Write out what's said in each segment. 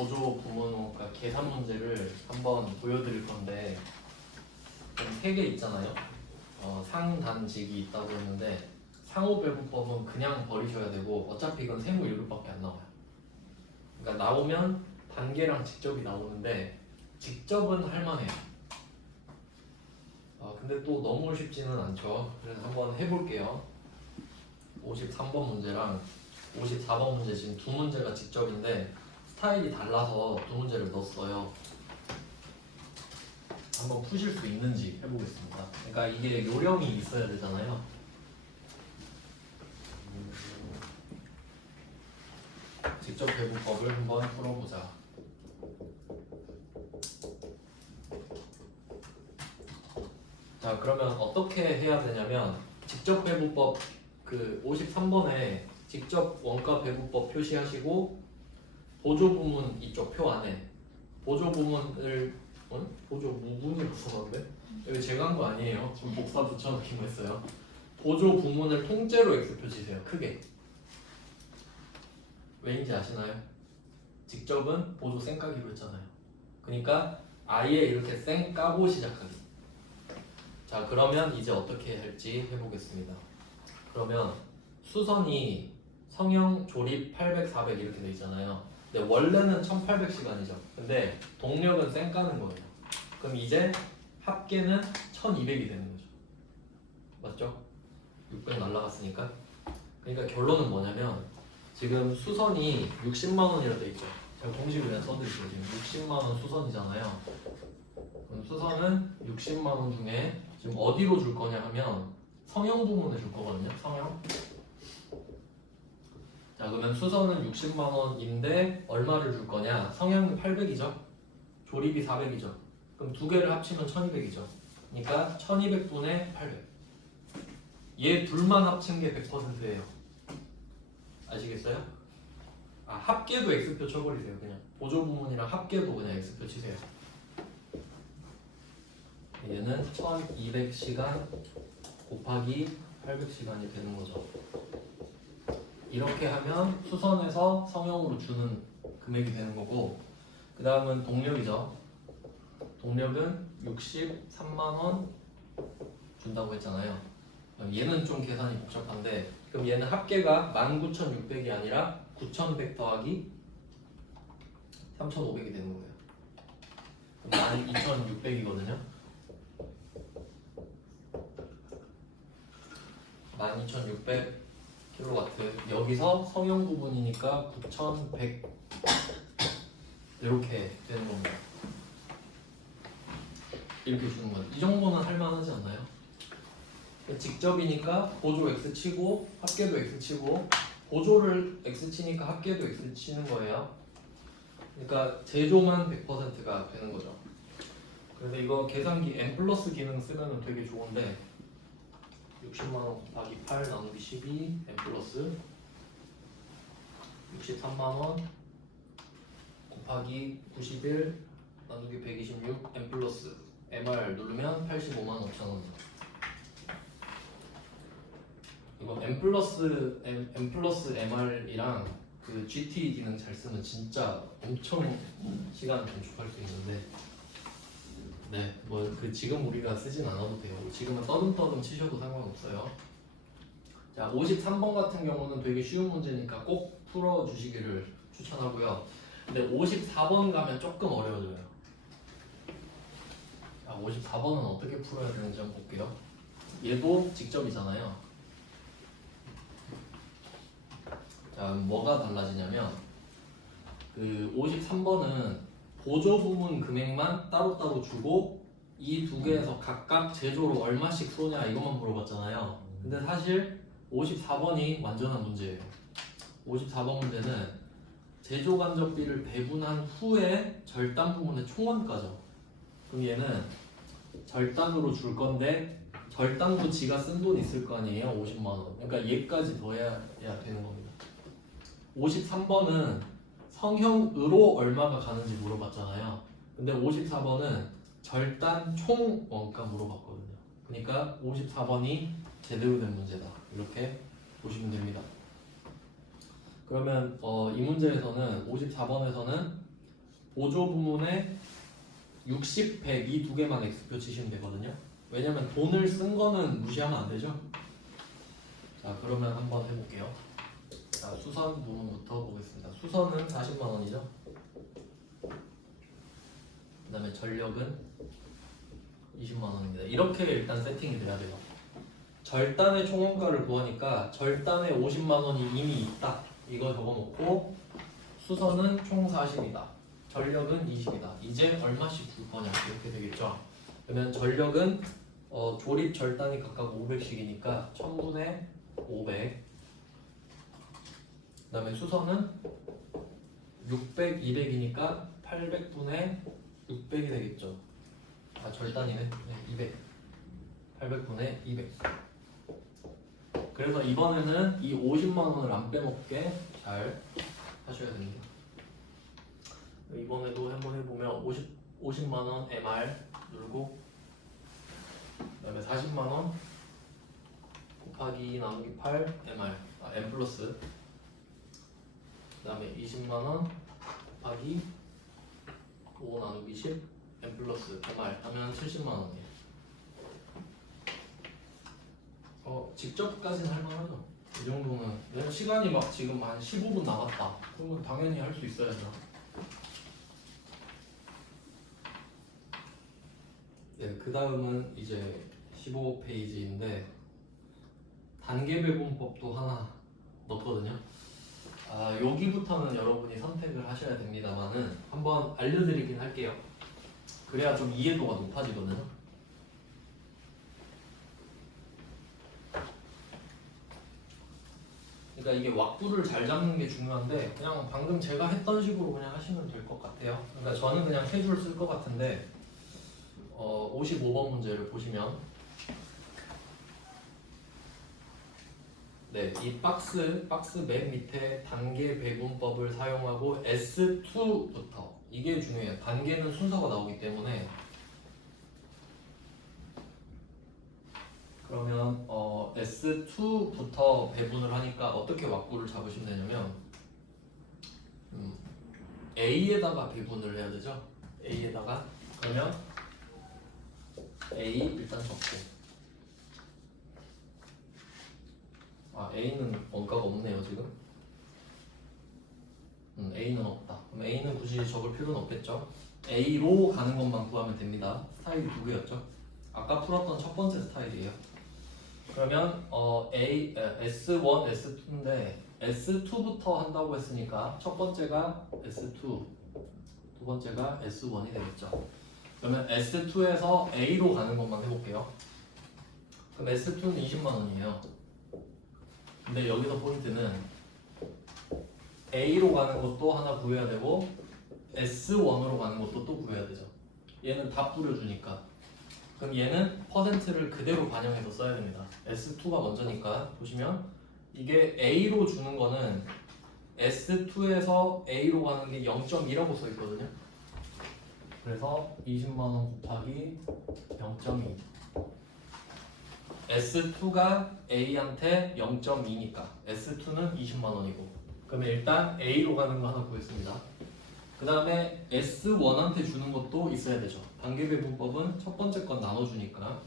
보조 부문과 계산 문제를 한번 보여드릴 건데, 세 개 있잖아요. 상단직이 있다고 했는데 상호배분법은 그냥 버리셔야 되고 어차피 이건 세무 1급밖에 안 나와요. 그러니까 나오면 단계랑 직접이 나오는데 직접은 할만해요. 근데 또 너무 쉽지는 않죠. 그래서 한번 해볼게요. 53번 문제랑 54번 문제 지금 두 문제가 직접인데 스타일이 달라서 두 문제를 넣었어요. 한번 푸실 수 있는지 해보겠습니다. 그러니까 이게 요령이 있어야 되잖아요. 직접 배분법을 한번 풀어보자. 자, 그러면 어떻게 해야 되냐면 직접 배분법 그 53번에 직접 원가 배분법 표시하시고 보조 부문 이쪽 표 안에 보조 부문을 보조 무분으로 써봤는데 여기 제가 한 거 아니에요. 지금 복사 붙여넣기만 했어요. 보조 부문을 통째로 X표 치세요. 크게. 왜인지 아시나요? 직접은 보조 쌩까기로 했잖아요. 그러니까 아예 이렇게 쌩 까고 시작하기. 자, 그러면 이제 어떻게 할지 해보겠습니다. 그러면 수선이 성형, 조립, 800, 400 이렇게 돼 있잖아요. 근데 원래는 1800시간이죠. 근데 동력은 쌩 까는 거예요. 그럼 이제 합계는 1200이 되는 거죠. 맞죠? 600 날라갔으니까. 그러니까 결론은 뭐냐면 지금 수선이 60만 원이라 돼 있죠. 제가 공식을 그냥 써드릴게요. 지금 60만 원 수선이잖아요. 그럼 수선은 60만 원 중에 지금 어디로 줄 거냐 하면 성형 부문에 줄 거거든요. 성형. 자, 그러면 수선은 60만 원인데 얼마를 줄 거냐? 성형이 800이죠. 조립이 400이죠. 그럼 두 개를 합치면 1200이죠. 그러니까 1200분의 800. 얘 둘만 합친 게 100%예요. 아시겠어요? 합계도 X표 쳐버리세요. 그냥 보조 부문이랑 합계도 그냥 X표 치세요. 얘는 1200시간 곱하기 800시간이 되는 거죠. 이렇게 하면 수선에서 성형으로 주는 금액이 되는 거고, 그 다음은 동력이죠. 동력은 63만원 준다고 했잖아요. 얘는 좀 계산이 복잡한데, 그럼 얘는 합계가 19,600이 아니라 9,100 더하기 3,500이 되는 거예요. 그럼 12,600이거든요. 12,600kW. 여기서 성형 부분이니까 9,100 이렇게 되는 겁니다. 이렇게 주는 거예요. 이 정도는 할만하지 않나요? 직접이니까 보조 X 치고 합계도 X 치고 보조를 X 치니까 합계도 X 치는 거예요. 그러니까 제조만 100%가 되는 거죠. 그래서 이거 계산기 N 플러스 기능 쓰면 되게 좋은데 60만원 곱하기 8 나누기 12 N 플러스 63만원 곱하기 91 나누기 126 N 플러스 MR 누르면 85만 5천원. 이거 M 플러스 MR이랑 그 GT 기능 잘 쓰면 진짜 엄청 시간 단축할 수 있는데, 네, 뭐 그 지금 우리가 쓰진 않아도 돼요. 지금은 떠듬떠듬 치셔도 상관없어요. 자, 53번 같은 경우는 되게 쉬운 문제니까 꼭 풀어주시기를 추천하고요. 근데 54번 가면 조금 어려워져요. 자, 54번은 어떻게 풀어야 되는지 한번 볼게요. 얘도 직접이잖아요. 자, 뭐가 달라지냐면 그 53번은 보조 부문 금액만 따로따로 주고 이 두 개에서 각각 제조로 얼마씩 쏘냐 이것만 물어봤잖아요. 근데 사실 54번이 완전한 문제예요. 54번 문제는 제조 간접비를 배분한 후에 절단 부문의 총원가죠. 그럼 얘는 절단으로 줄 건데 절단도 지가 쓴 돈 있을 거 아니에요. 50만 원. 그러니까 얘까지 더해야 되는 겁니다. 53번은 성형으로 얼마가 가는지 물어봤잖아요. 근데 54번은 절단 총 원가 물어봤거든요. 그러니까 54번이 제대로 된 문제다. 이렇게 보시면 됩니다. 그러면 이 문제에서는 54번에서는 보조 부문에 60, 100 이 두 개만 X표 치시면 되거든요. 왜냐면 돈을 쓴 거는 무시하면 안 되죠. 자, 그러면 한번 해볼게요. 자, 수선 부문부터 보겠습니다. 수선은 40만 원이죠. 그 다음에 전력은 20만 원입니다. 이렇게 일단 세팅이 돼야 돼요. 절단의 총원가를 구하니까 절단에 50만 원이 이미 있다. 이거 적어놓고 수선은 총 40이다. 전력은 20이다. 이제 얼마씩 줄 거냐 이렇게 되겠죠. 그러면 전력은 조립 절단이 각각 500씩이니까 1000분의 500. 그 다음에 수선은 600, 200이니까 800분의 600이 되겠죠. 아, 절단이네. 네, 200. 800분의 200. 그래서 이번에는 이 50만 원을 안 빼먹게 잘 하셔야 됩니다. 이번에도 한번 해보면 50만 원 MR 누르고, 그 다음에 40만 원 곱하기 나누기 8 MR, M 플러스. 그 다음에 20만 원 곱하기 5 나누기 10 M 플러스 MR 하면 70만 원이에요. 직접까지는 할만하죠. 이 정도는. 왜냐면 시간이 막 지금 한 15분 남았다. 그러면 당연히 할 수 있어야죠. 네, 그 다음은 이제 15페이지인데 단계 배분법도 하나 넣었거든요. 여기부터는 여러분이 선택을 하셔야 됩니다만은 한번 알려드리긴 할게요. 그래야 좀 이해도가 높아지거든요. 그러니까 이게 왁구를 잘 잡는 게 중요한데 그냥 방금 제가 했던 식으로 그냥 하시면 될 것 같아요. 그러니까 저는 그냥 세 줄 쓸 것 같은데 55번 문제를 보시면 네, 이 박스 맨 밑에 단계 배분법을 사용하고 S2부터 이게 중요해요. 단계는 순서가 나오기 때문에. 그러면 S2부터 배분을 하니까 어떻게 왁구를 잡으시면 되냐면 A에다가 배분을 해야 되죠. A에다가. 그러면 A 일단 적고, A는 원가가 없네요 지금. A는 없다. 그럼 A는 굳이 적을 필요는 없겠죠. A로 가는 것만 구하면 됩니다. 스타일이 두 개였죠. 아까 풀었던 첫 번째 스타일이에요. 그러면 S1, S2인데 S2부터 한다고 했으니까 첫 번째가 S2, 두 번째가 S1이 되겠죠. 그러면 S2에서 A로 가는 것만 해볼게요. 그럼 S2는 20만 원이에요. 근데 여기서 포인트는 A로 가는 것도 하나 구해야 되고 S1으로 가는 것도 또 구해야 되죠. 얘는 다 뿌려주니까. 그럼 얘는 퍼센트를 그대로 반영해서 써야 됩니다. S2가 먼저니까 보시면 이게 A로 주는 거는 S2에서 A로 가는 게 0.2라고 써 있거든요. 그래서 20만 원 곱하기 0.2. S2가 A한테 0.2니까 S2는 20만 원이고. 그러면 일단 A로 가는 거 하나 구했습니다. 그 다음에 S1한테 주는 것도 있어야 되죠. 단계 배분법은 첫 번째 건 나눠주니까.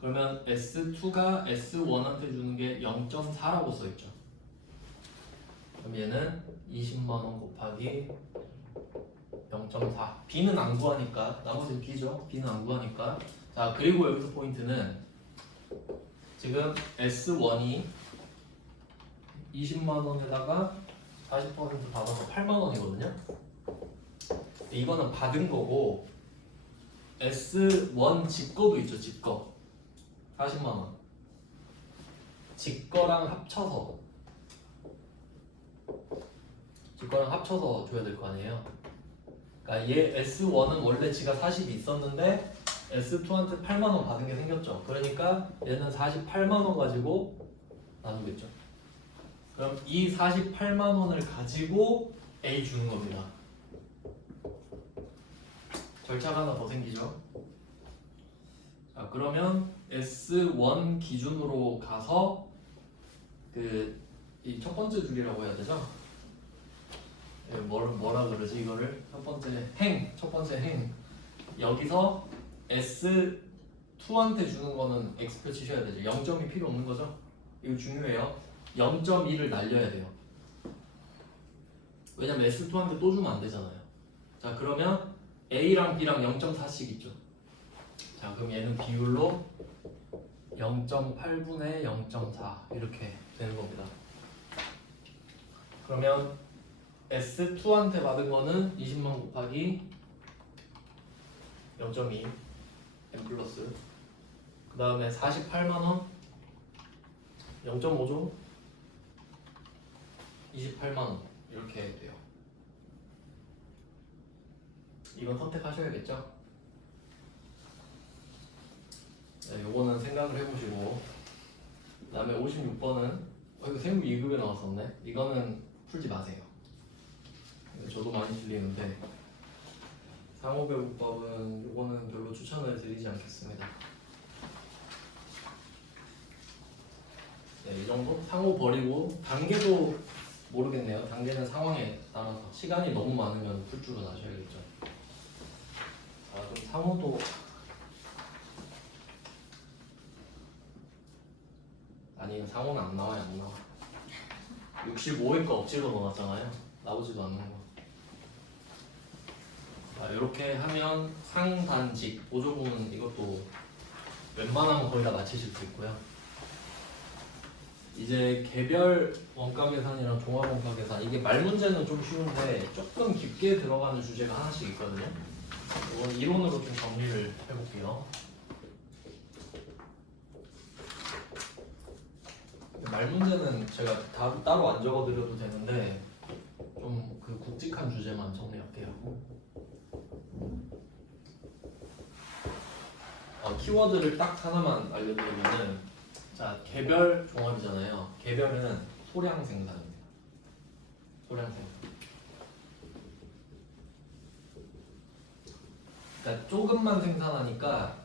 그러면 S2가 S1한테 주는 게 0.4라고 써있죠. 그럼 얘는 20만 원 곱하기 0.4. B는 안 구하니까, 나머지는 B죠. B는 안 구하니까. 자, 그리고 여기서 포인트는 지금 S1이 20만 원에다가 40% 받아서 8만 원이거든요. 이거는 받은 거고 S1 직거도 있죠. 직거 40만 원. 직거랑 합쳐서 줘야 될 거 아니에요. 그러니까 얘 S1은 원래 지가 40이 있었는데 S2한테 8만 원 받은 게 생겼죠. 그러니까 얘는 48만 원 가지고 나누겠죠. 그럼 이 48만 원을 가지고 A 주는 겁니다. 절차가 하나 더 생기죠. 자, 그러면 S1 기준으로 가서 이 첫 번째 줄이라고 해야 되죠. 뭐라 그러지 이거를? 첫 번째 행. 여기서 S2한테 주는 거는 X표 치셔야 되죠. 0.2 필요 없는 거죠? 이거 중요해요. 0.2를 날려야 돼요. 왜냐면 S2한테 또 주면 안 되잖아요. 자, 그러면 A랑 B랑 0.4씩 있죠. 자, 그럼 얘는 비율로 0.8분의 0.4 이렇게 되는 겁니다. 그러면 S2한테 받은 거는 20만 곱하기 0.2 M 플러스 그 다음에 48만원 0.5조 28만원 이렇게 돼요. 이건 선택하셔야겠죠? 네, 요거는 생각을 해보시고 그 다음에 56번은 이거 세무 2급에 나왔었네. 이거는 풀지 마세요. 저도 많이 틀리는데 상호배분법은 요거는 별로 추천을 드리지 않겠습니다. 네, 이 정도? 상호 버리고 단계도 모르겠네요. 단계는 상황에 따라서 시간이 너무 많으면 풀 줄은 아셔야겠죠. 자, 그럼 상호도 아니 상호는 안 나와요. 안 나와. 65일 거 억지로 넣어놨잖아요. 나오지도 않는 거. 자, 이렇게 하면 상단직 보조공은 이것도 웬만하면 거의 다 맞히실 수 있고요. 이제 개별 원가 계산이랑 종합 원가 계산, 이게 말 문제는 좀 쉬운데 조금 깊게 들어가는 주제가 하나씩 있거든요. 이건 이론으로 좀 정리를 해볼게요. 말 문제는 제가 따로 안 적어드려도 되는데 좀 그 굵직한 주제만 정리할게요. 키워드를 딱 하나만 알려드리면은, 자, 개별 종합이잖아요. 개별은 소량 생산입니다. 소량 생산. 그러니까 조금만 생산하니까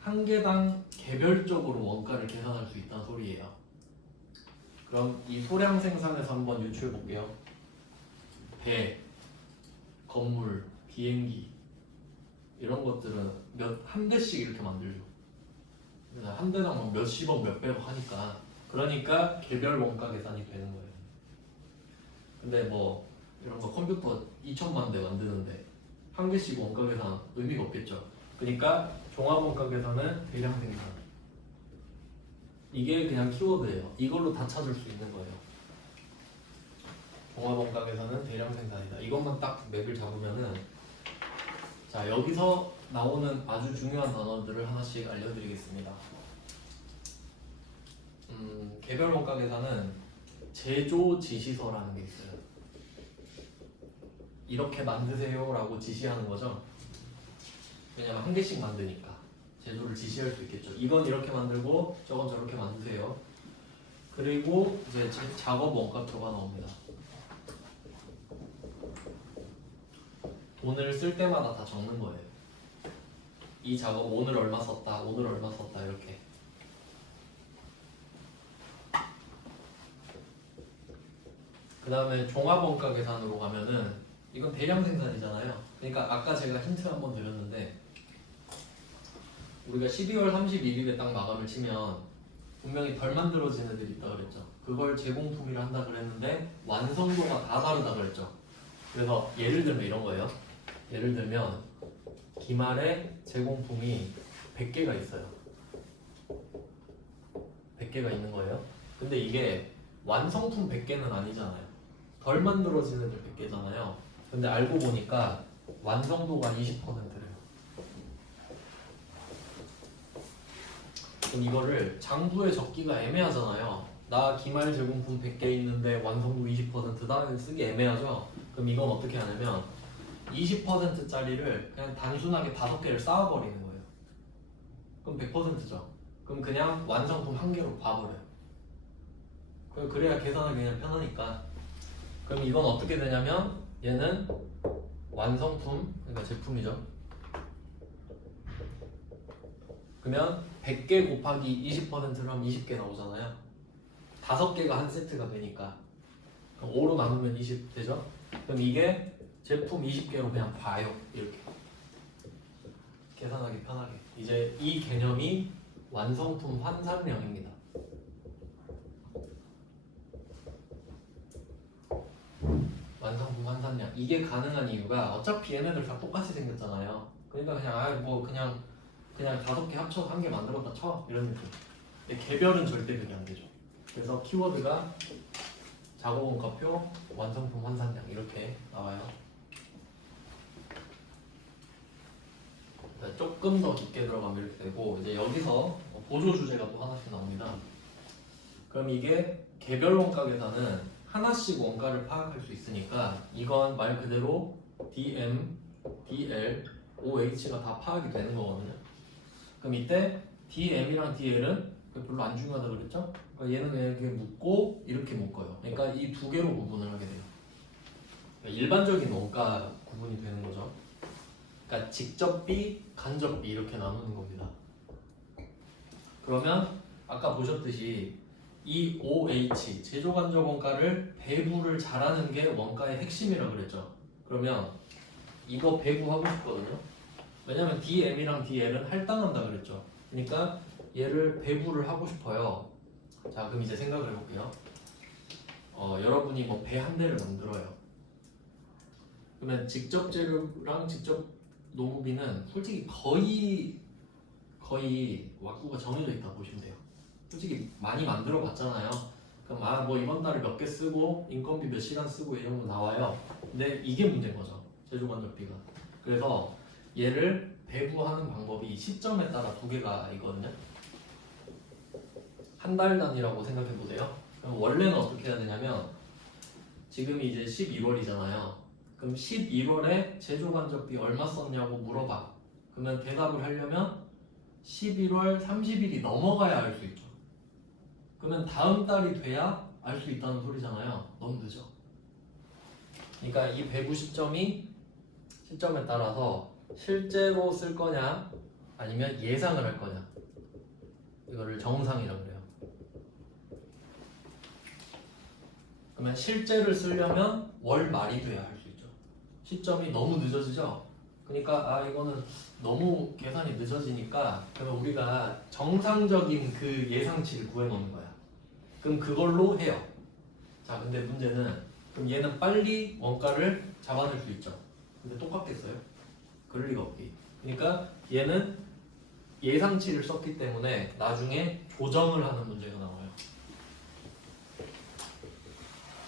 한 개당 개별적으로 원가를 계산할 수 있다는 소리예요. 그럼 이 소량 생산에서 한번 유추해 볼게요. 배, 건물, 비행기 이런 것들은 한 대씩 이렇게 만들죠. 한 대당 뭐 몇십억, 몇백억 하니까, 그러니까 개별 원가 계산이 되는 거예요. 근데 뭐 이런 거 컴퓨터 2천만 대 만드는데 한 개씩 원가 계산 의미가 없겠죠. 그러니까 종합 원가 계산은 대량 생산. 이게 그냥 키워드예요. 이걸로 다 찾을 수 있는 거예요. 종합 원가 계산은 대량 생산이다. 이것만 딱 맥을 잡으면은, 자, 여기서 나오는 아주 중요한 단어들을 하나씩 알려드리겠습니다. 개별 원가 계산은 제조 지시서라는 게 있어요. 이렇게 만드세요라고 지시하는 거죠. 왜냐면 한 개씩 만드니까 제조를 지시할 수 있겠죠. 이건 이렇게 만들고 저건 저렇게 만드세요. 그리고 이제 작업 원가표가 나옵니다. 돈을 쓸 때마다 다 적는 거예요. 이 작업 오늘 얼마 썼다, 오늘 얼마 썼다 이렇게. 그 다음에 종합원가 계산으로 가면은 이건 대량 생산이잖아요. 그러니까 아까 제가 힌트 한번 드렸는데, 우리가 12월 31일에 딱 마감을 치면 분명히 덜 만들어진 애들이 있다 그랬죠. 그걸 제공품이라 한다 그랬는데 완성도가 다 다르다 그랬죠. 그래서 예를 들면 이런 거예요. 예를 들면 기말에 제공품이 100개가 있어요. 100개가 있는 거예요. 근데 이게 완성품 100개는 아니잖아요. 덜 만들어진 애들 100개잖아요. 근데 알고 보니까 완성도가 20%래요. 그럼 이거를 장부에 적기가 애매하잖아요. 나 기말 제공품 100개 있는데 완성도 20%다? 쓰기 애매하죠? 그럼 이건 어떻게 하냐면 20%짜리를 그냥 단순하게 5개를 쌓아버리는 거예요. 그럼 100%죠. 그럼 그냥 완성품 한 개로 봐버려요. 그래야 계산하기 그냥 편하니까. 그럼 이건 어떻게 되냐면 얘는 완성품, 그러니까 제품이죠. 그러면 100개 곱하기 20%를 하면 20개 나오잖아요. 5개가 한 세트가 되니까. 5로 나누면 20 되죠? 그럼 이게 제품 20개로 그냥 봐요. 이렇게 계산하기 편하게. 이제 이 개념이 완성품 환산량입니다. 완성품 환산량. 이게 가능한 이유가 어차피 얘네들 다 똑같이 생겼잖아요. 그러니까 그냥 그냥 5개 합쳐서 한 개 만들었다 쳐 이런 느낌. 근데 개별은 절대 그게 안 되죠. 그래서 키워드가 작업원가표 완성품 환산량 이렇게 나와요. 조금 더 깊게 들어가면 이렇게 되고 이제 여기서 보조 주제가 또 하나씩 나옵니다. 그럼 이게 개별 원가 계산은 하나씩 원가를 파악할 수 있으니까 이건 말 그대로 DM, DL, OH가 다 파악이 되는 거거든요. 그럼 이때 DM이랑 DL은 별로 안 중요하다고 그랬죠? 그러니까 얘는 그냥 이렇게 묶고 이렇게 묶어요. 그러니까 이 두 개로 구분을 하게 돼요. 그러니까 일반적인 원가 구분이 되는 거죠. 그러니까 직접비, 간접비 이렇게 나누는 겁니다. 그러면 아까 보셨듯이 이 OH 제조간접 원가를 배분을 잘하는 게 원가의 핵심이라고 그랬죠. 그러면 이거 배분하고 싶거든요. 왜냐면 DM이랑 DL은 할당한다 그랬죠. 그러니까 얘를 배분을 하고 싶어요. 자, 그럼 이제 생각을 해볼게요. 여러분이 뭐 배 한 대를 만들어요. 그러면 직접 재료랑 직접 노무비는 솔직히 거의 왁구가 정해져 있다고 보시면 돼요. 솔직히 많이 만들어 봤잖아요. 그럼 뭐 이번 달에 몇 개 쓰고 인건비 몇 시간 쓰고 이런 거 나와요. 근데 이게 문제인 거죠. 제조간접비가. 그래서 얘를 배분하는 방법이 시점에 따라 두 개가 있거든요. 한 달 단위라고 생각해 보세요. 그럼 원래는 어떻게 해야 되냐면 지금이 이제 11월이잖아요. 그럼 11월에 제조간접비 얼마 썼냐고 물어봐. 그러면 대답을 하려면 11월 30일이 넘어가야 알 수 있죠. 그러면 다음 달이 돼야 알 수 있다는 소리잖아요. 너무 늦어. 그러니까 이 배부 시점에 따라서 실제로 쓸 거냐 아니면 예상을 할 거냐 이거를 정상이라고 그래요. 그러면 실제를 쓰려면 월 말이 돼야 할 수 있죠. 시점이 너무 늦어지죠. 그러니까 이거는 너무 계산이 늦어지니까 그러면 우리가 정상적인 그 예상치를 구해놓는 거야. 그럼 그걸로 해요. 자, 근데 문제는 그럼 얘는 빨리 원가를 잡아낼 수 있죠. 근데 똑같겠어요? 그럴 리가 없기. 그러니까 얘는 예상치를 썼기 때문에 나중에 조정을 하는 문제가 나와요.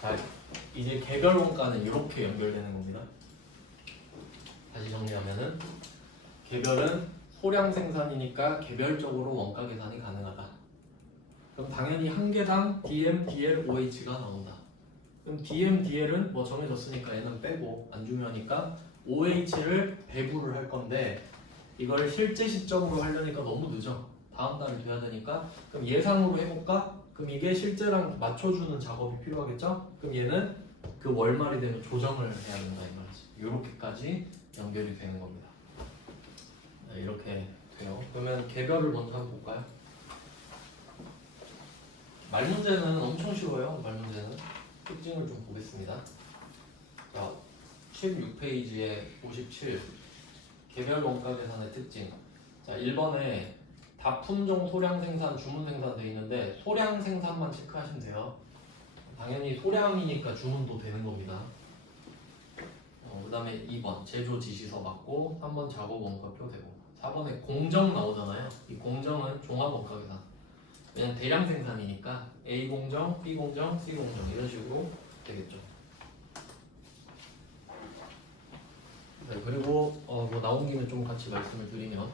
자, 이제 개별 원가는 이렇게 연결되는 겁니다. 다시 정리하면은 개별은 소량 생산이니까 개별적으로 원가 계산이 가능하다. 그럼 당연히 한 개당 DM, DL, OH가 나온다. 그럼 DM, DL은 뭐 정해졌으니까 얘는 빼고 안 중요하니까 OH를 배분을 할 건데 이걸 실제 시점으로 하려니까 너무 늦어. 다음 달이 돼야 되니까 그럼 예상으로 해볼까? 그럼 이게 실제랑 맞춰주는 작업이 필요하겠죠? 그럼 얘는 그 월말이 되면 조정을 해야 된다 이 말이지. 이렇게까지 연결이 되는 겁니다. 네, 이렇게 돼요. 그러면 개별을 먼저 한번 볼까요? 말 문제는 엄청 쉬워요. 말 문제는 특징을 좀 보겠습니다. 자, 16페이지에 57 개별 원가 계산의 특징. 자, 1번에 다품종 소량 생산, 주문 생산 돼 있는데 소량 생산만 체크하시면 돼요. 당연히 소량이니까 주문도 되는 겁니다. 그 다음에 2번 제조 지시서 맞고 3번 작업 원가표 되고 4번에 공정 나오잖아요. 이 공정은 종합 원가 계산. 왜냐면 대량 생산이니까 A 공정, B 공정, C 공정 이런 식으로 되겠죠. 네, 그리고 뭐 나온 김에 좀 같이 말씀을 드리면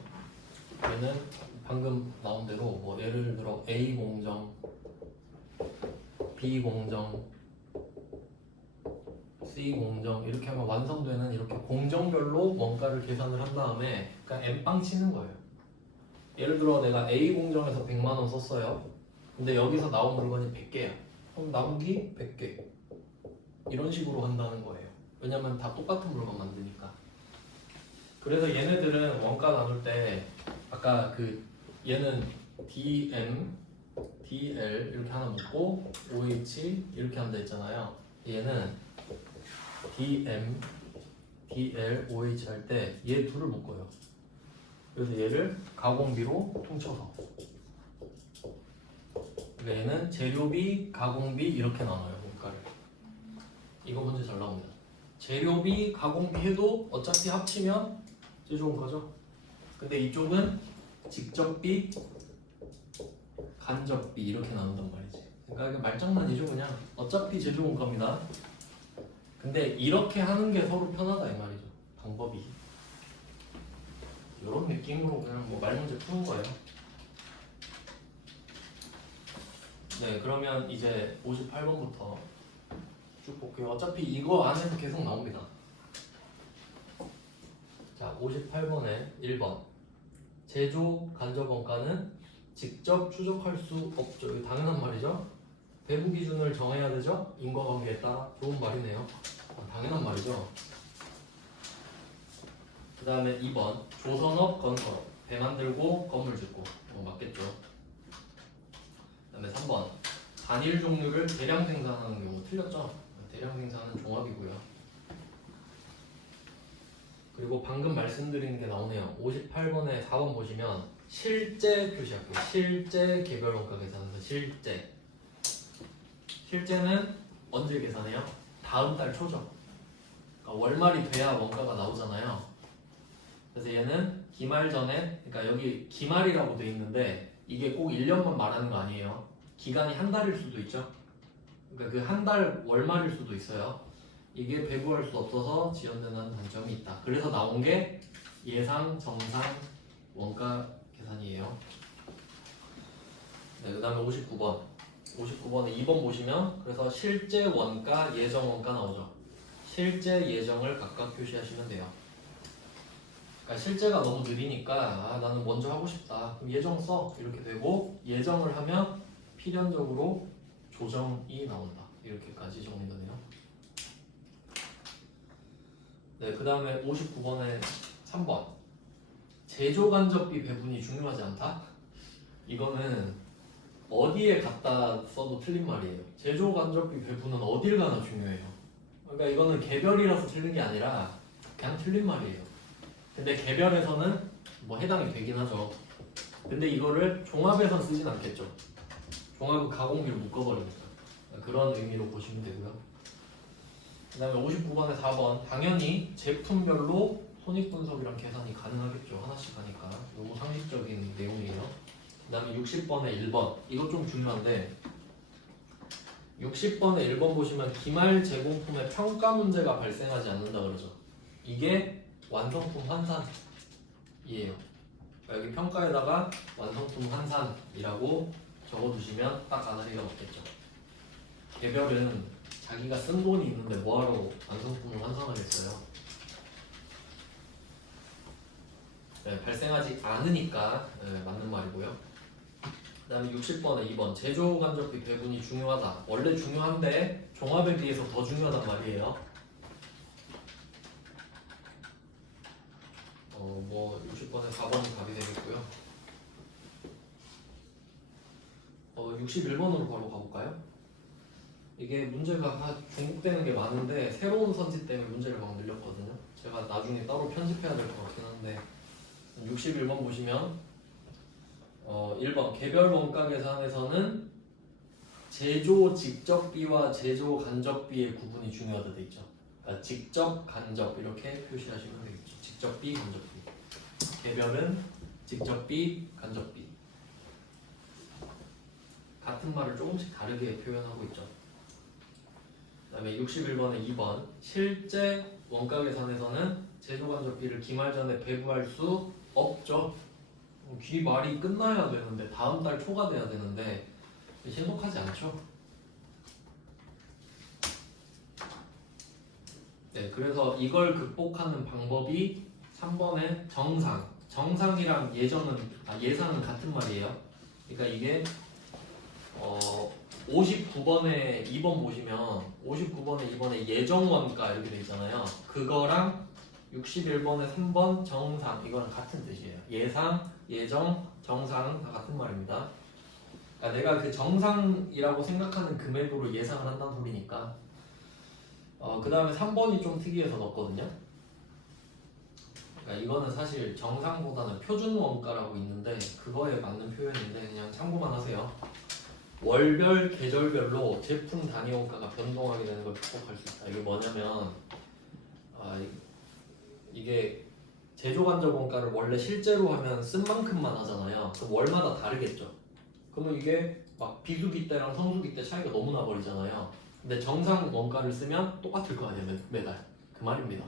얘는 방금 나온 대로 뭐 예를 들어 A 공정, B 공정, C 공정 이렇게 하면 완성되는 이렇게 공정별로 원가를 계산을 한 다음에 그냥 N빵 치는 거예요. 예를 들어 내가 A 공정에서 100만 원 썼어요. 근데 여기서 나온 물건이 100개야. 그럼 나머지 100개. 이런 식으로 한다는 거예요. 왜냐면 다 똑같은 물건 만드니까. 그래서 얘네들은 원가 나눌 때 아까 그 얘는 DM, DL 이렇게 하나 묶고 OH 이렇게 한다 했잖아요. 얘는 DM, DL, OH 할 때 얘 둘을 묶어요. 그래서 얘를 가공비로 퉁쳐서. 그러니까 얘는 재료비, 가공비 이렇게 나눠요. 원가를. 이거 문제 잘 나옵니다. 재료비, 가공비 해도 어차피 합치면 제조 원가죠. 근데 이쪽은 직접비, 간접비 이렇게 나눈단 말이지. 그러니까 이게 말장난이죠 그냥. 어차피 제조 원가입니다. 근데 이렇게 하는 게 서로 편하다 이 말이죠. 방법이. 이런 느낌으로 그냥 뭐 말 문제 푸는 거예요. 네, 그러면 이제 58번부터 쭉 볼게요. 어차피 이거 안에서 계속 나옵니다. 자, 58번에 1번. 제조 간접 원가는 직접 추적할 수 없죠. 이거 당연한 말이죠. 배부 기준을 정해야 되죠. 인과관계에 따라. 좋은 말이네요. 당연한 말이죠. 그 다음에 2번. 조선업, 건설업. 배 만들고 건물 짓고. 맞겠죠. 그 다음에 3번. 단일 종류를 대량 생산하는 경우. 틀렸죠. 대량 생산은 종합이고요. 그리고 방금 말씀드린 게 나오네요. 58번에 4번 보시면 실제 표시할게요. 실제 개별 원가 계산에서 실제는 언제 계산해요? 다음 달 초죠. 그러니까 월말이 돼야 원가가 나오잖아요. 그래서 얘는 기말 전에, 그러니까 여기 기말이라고 돼 있는데 이게 꼭 1년만 말하는 거 아니에요. 기간이 한 달일 수도 있죠. 그러니까 그 한 달 월말일 수도 있어요. 이게 배부할 수 없어서 지연되는 단점이 있다. 그래서 나온 게 예상, 정상, 원가 계산이에요. 네, 그 다음에 59번. 59번에 2번 보시면 그래서 실제 원가, 예정 원가 나오죠. 실제, 예정을 각각 표시하시면 돼요. 그러니까 실제가 너무 느리니까 나는 먼저 하고 싶다. 그럼 예정 써. 이렇게 되고 예정을 하면 필연적으로 조정이 나온다. 이렇게까지 정리되네요. 네, 그 다음에 59번에 3번. 제조 간접비 배분이 중요하지 않다? 이거는 어디에 갖다 써도 틀린 말이에요. 제조 간접비 배분은 어딜 가나 중요해요. 그러니까 이거는 개별이라서 틀린 게 아니라 그냥 틀린 말이에요. 근데 개별에서는 뭐 해당이 되긴 하죠. 근데 이거를 종합에서 쓰진 않겠죠. 종합은 가공비를 묶어버리니까. 그런 의미로 보시면 되고요. 그 다음에 59번에 4번. 당연히 제품별로 손익분석이랑 계산이 가능하겠죠. 하나씩 하니까. 너무 상식적인 내용이에요. 그 다음에 60번에 1번. 이거 좀 중요한데 60번에 1번 보시면 기말 제공품의 평가 문제가 발생하지 않는다 그러죠. 이게 완성품 환산이에요. 그러니까 여기 평가에다가 완성품 환산이라고 적어두시면 딱 아다리가 없겠죠. 개별은 자기가 쓴 돈이 있는데 뭐하러 완성품을 완성하겠어요. 네, 발생하지 않으니까 맞는 말이고요. 그 다음에 60번에 2번. 제조 간접비 배분이 중요하다. 원래 중요한데 종합에 비해서 더 중요하단 말이에요. 뭐 60번에 4번은 답이 되겠고요. 61번으로 바로 가볼까요? 이게 문제가 중복되는 게 많은데 새로운 선지 때문에 문제를 막 늘렸거든요. 제가 나중에 따로 편집해야 될 것 같긴 한데 61번 보시면 1번 개별 원가 계산에서는 제조 직접비와 제조 간접비의 구분이 중요하다 돼 있죠. 그러니까 직접, 간접 이렇게 표시하시면 되겠죠. 직접비, 간접비. 개별은 직접비, 간접비. 같은 말을 조금씩 다르게 표현하고 있죠. 그 다음에 61번에 2번. 실제 원가 계산에서는 제조 간접비를 기말 전에 배부할 수 없죠. 기말이 끝나야 되는데 다음 달 초가 돼야 되는데 신속하지 않죠. 네, 그래서 이걸 극복하는 방법이 3번의 정상. 정상이랑 예상은 같은 말이에요. 그러니까 이게 59번에 2번 보시면 59번에 2번에 예정원가 이렇게 돼 있잖아요. 그거랑 61번에 3번 정상 이거랑 같은 뜻이에요. 예상, 예정, 정상 다 같은 말입니다. 그러니까 내가 그 정상이라고 생각하는 금액으로 예상을 한다는 소리니까 그 다음에 3번이 좀 특이해서 넣었거든요. 그러니까 이거는 사실 정상보다는 표준 원가라고 있는데 그거에 맞는 표현인데 그냥 참고만 하세요. 월별, 계절별로 제품 단위 원가가 변동하게 되는 걸 극복할 수 있다. 이게 뭐냐면 이게 제조간접 원가를 원래 실제로 하면 쓴 만큼만 하잖아요. 그럼 월마다 다르겠죠. 그러면 이게 막 비수기 때랑 성수기 때 차이가 너무 나버리잖아요. 근데 정상 원가를 쓰면 똑같을 거 아니에요, 매달. 그 말입니다.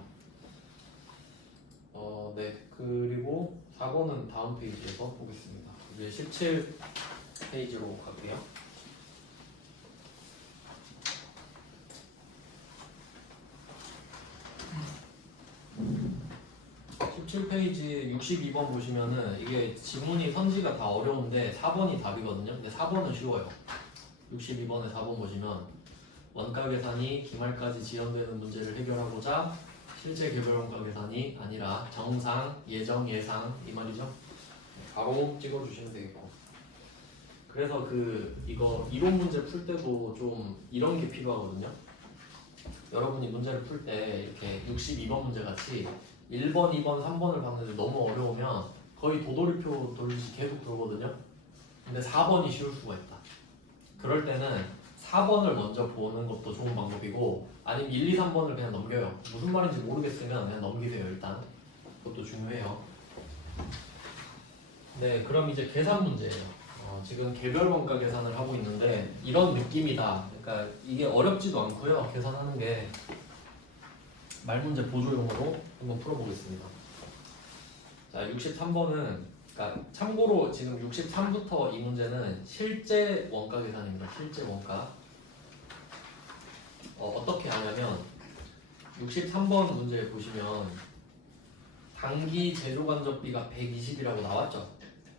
네. 그리고 4번은 다음 페이지에서 보겠습니다. 이제 17페이지로 갈게요. 17페이지 62번 보시면은 이게 지문이 선지가 다 어려운데 4번이 답이거든요. 근데 4번은 쉬워요. 62번에 4번 보시면 원가 계산이 기말까지 지연되는 문제를 해결하고자 실제 개별 원가 계산이 아니라 정상, 예정, 예상 이 말이죠. 바로 찍어주시면 되겠고. 그래서 이거 이론 문제 풀 때도 좀 이런 게 필요하거든요. 여러분이 문제를 풀 때 이렇게 62번 문제 같이 1번, 2번, 3번을 봤는데 너무 어려우면 거의 도돌이표 돌듯이 계속 돌거든요. 근데 4번이 쉬울 수가 있다. 그럴 때는 4번을 먼저 보는 것도 좋은 방법이고 아니면 1, 2, 3번을 그냥 넘겨요. 무슨 말인지 모르겠으면 그냥 넘기세요. 일단 그것도 중요해요. 네, 그럼 이제 계산 문제예요. 지금 개별 원가 계산을 하고 있는데 이런 느낌이다. 그러니까 이게 어렵지도 않고요. 계산하는 게 말문제 보조용으로 한번 풀어보겠습니다. 자, 63번은 그러니까 참고로 지금 63부터 이 문제는 실제 원가 계산입니다. 실제 원가. 어떻게 하냐면 63번 문제 보시면 단기 제조간접비가 120이라고 나왔죠.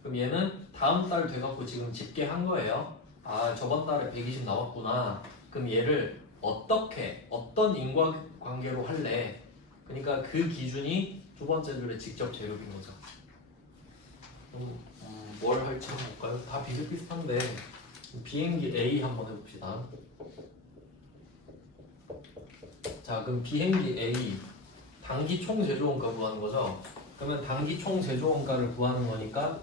그럼 얘는 다음 달 돼갖고 지금 집계한 거예요. 아, 저번 달에 120 나왔구나. 그럼 얘를 어떤 인과관계로 할래? 그러니까 그 기준이 두 번째 줄에 직접 제곱인 거죠. 뭘 할지 한번 볼까요? 다 비슷비슷한데 비행기 A 한번 해봅시다. 자, 그럼 비행기 A 단기 총 제조원가 구하는 거죠. 그러면 단기 총 제조원가를 구하는 거니까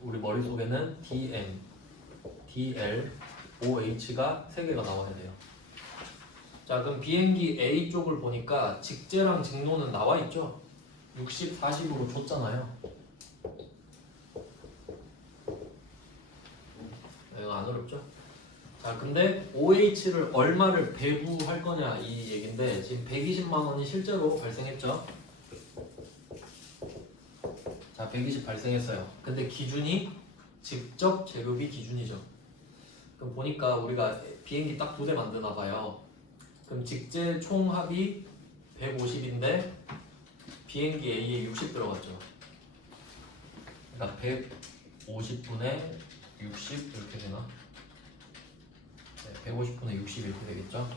우리 머릿속에는 DM, DL, OH가 3개가 나와야 돼요. 자, 그럼 비행기 A 쪽을 보니까 직제랑 직노는 나와 있죠? 60, 40으로 줬잖아요. 이거 안 어렵죠? 자, 근데 OH를 얼마를 배부할 거냐 이 얘긴데 지금 120만 원이 실제로 발생했죠? 자, 120 발생했어요. 근데 기준이 직접 제곱이 기준이죠. 그럼 보니까 우리가 비행기 딱 2대 만드나 봐요. 그럼 직제 총합이 150인데 비행기 A에 60 들어갔죠. 그러니까 150분의 60 이렇게 되나? 네, 150분의 60 이렇게 되겠죠.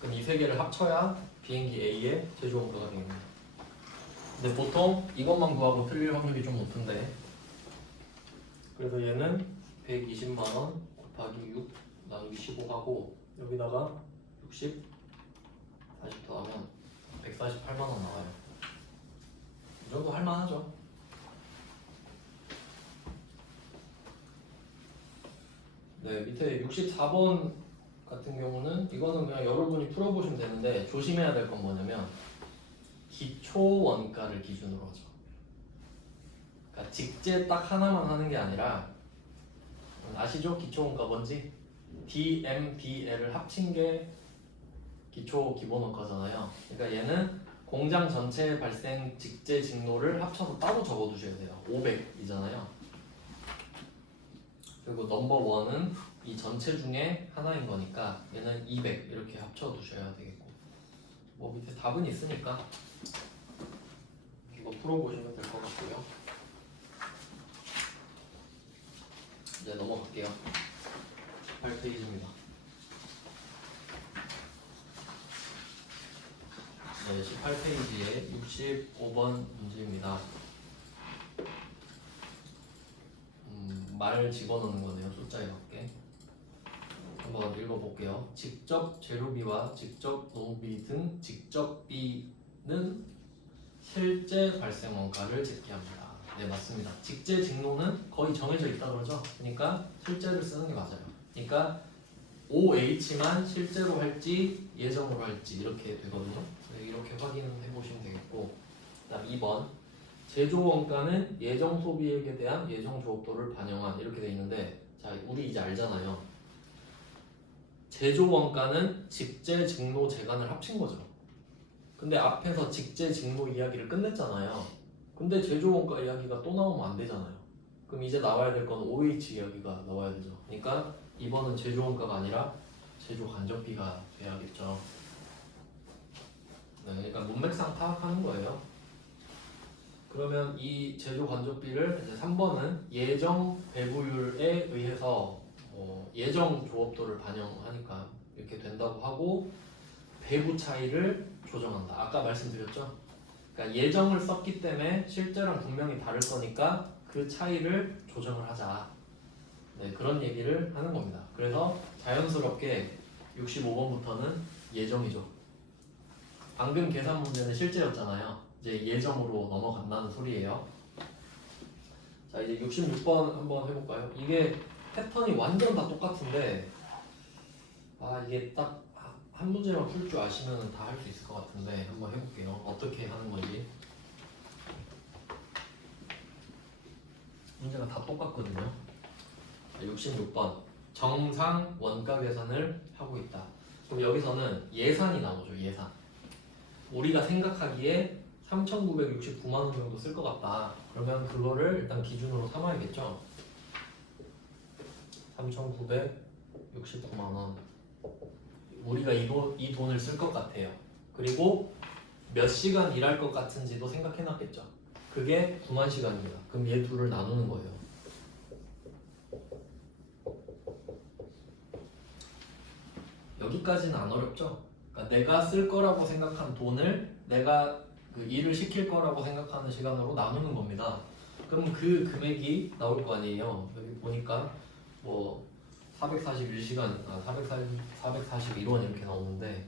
그럼 이 세 개를 합쳐야 비행기 A의 제조원가가 됩니다. 근데 보통 이것만 구하고 틀릴 확률이 좀 높은데 그래서 얘는 120만원 곱하기 6 나누기 15하고 여기다가 60 40 더하면 148만원 나와요. 이 정도 할만하죠. 네, 밑에 64번 같은 경우는 이거는 그냥 여러분이 풀어보시면 되는데 조심해야 될 건 뭐냐면 기초 원가를 기준으로 하죠. 그러니까 직제 딱 하나만 하는 게 아니라 아시죠? 기초 원가 뭔지? DM, DL을 합친 게 기초 기본 원가잖아요. 그러니까 얘는 공장 전체 발생 직제 직노를 합쳐서 따로 적어두셔야 돼요. 500이잖아요. 그리고 넘버 1은 이 전체 중에 하나인 거니까 얘는 200 이렇게 합쳐두셔야 되겠고 뭐 밑에 답은 있으니까 이거 풀어보시면 될 것 같고요. 이제 넘어갈게요. 18페이지입니다. 네, 18페이지에 65번 문제입니다. 말 집어넣는 거네요. 숫자에 맞게. 읽어볼게요. 직접 재료비와 직접 노무비 등 직접비는 실제 발생 원가를 제기합니다. 네, 맞습니다. 직제 직노는 거의 정해져 있다 그러죠. 그러니까 실제를 쓰는 게 맞아요. 그러니까 OH만 실제로 할지 예정으로 할지 이렇게 되거든요. 네, 이렇게 확인해 보시면 되겠고, 그다음 2번 제조 원가는 예정 소비액에 대한 예정 조업도를 반영한 이렇게 돼 있는데, 자 우리 이제 알잖아요. 제조 원가는 직제 직노 재간을 합친 거죠. 근데 앞에서 직제 직노 이야기를 끝냈잖아요. 근데 제조 원가 이야기가 또 나오면 안 되잖아요. 그럼 이제 나와야 될 건 OH 이야기가 나와야 되죠. 그러니까 이번은 제조 원가가 아니라 제조 간접비가 돼야겠죠. 네, 그러니까 문맥상 파악하는 거예요. 그러면 이 제조 간접비를 이제 3번은 예정 배부율에 의해서 예정 조업도를 반영하니까 이렇게 된다고 하고, 배부 차이를 조정한다. 아까 말씀드렸죠? 그러니까 예정을 썼기 때문에 실제랑 분명히 다를 거니까 그 차이를 조정을 하자. 네, 그런 얘기를 하는 겁니다. 그래서 자연스럽게 65번부터는 예정이죠. 방금 계산 문제는 실제였잖아요. 이제 예정으로 넘어간다는 소리예요. 자, 이제 66번 한번 해볼까요? 이게 패턴이 완전 다 똑같은데, 이게 딱 한 문제만 풀 줄 아시면 다 할 수 있을 것 같은데 한번 해볼게요. 어떻게 하는 건지. 문제가 다 똑같거든요. 66번 정상 원가 계산을 하고 있다. 그럼 여기서는 예산이 나오죠. 예산. 우리가 생각하기에 3,969만 원 정도 쓸 것 같다. 그러면 그거를 일단 기준으로 삼아야겠죠. 3,969만 원. 우리가 이 돈을 쓸 것 같아요. 그리고 몇 시간 일할 것 같은지도 생각해놨겠죠. 그게 9만 시간입니다. 그럼 얘 둘을 나누는 거예요. 여기까지는 안 어렵죠? 그러니까 내가 쓸 거라고 생각한 돈을 내가 그 일을 시킬 거라고 생각하는 시간으로 나누는 겁니다. 그럼 그 금액이 나올 거 아니에요. 여기 보니까 뭐 441시간, 441원 이렇게 나오는데,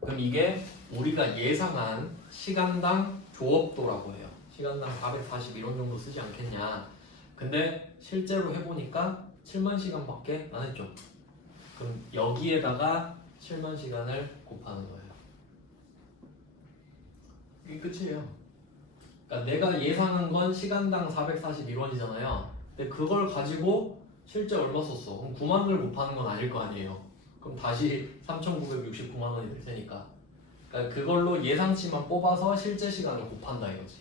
그럼 이게 우리가 예상한 시간당 조업도라고 해요. 시간당 441원 정도 쓰지 않겠냐. 근데 실제로 해보니까 7만 시간밖에 안 했죠. 그럼 여기에다가 7만 시간을 곱하는 거예요. 이게 끝이에요. 그러니까 내가 예상한 건 시간당 441원이잖아요. 근데 그걸 가지고 실제 얼마 썼어? 그럼 9만을 곱하는 건 아닐 거 아니에요. 그럼 다시 3,969만 원이 될 테니까. 그러니까 그걸로 예상치만 뽑아서 실제 시간을 곱한다 이거지.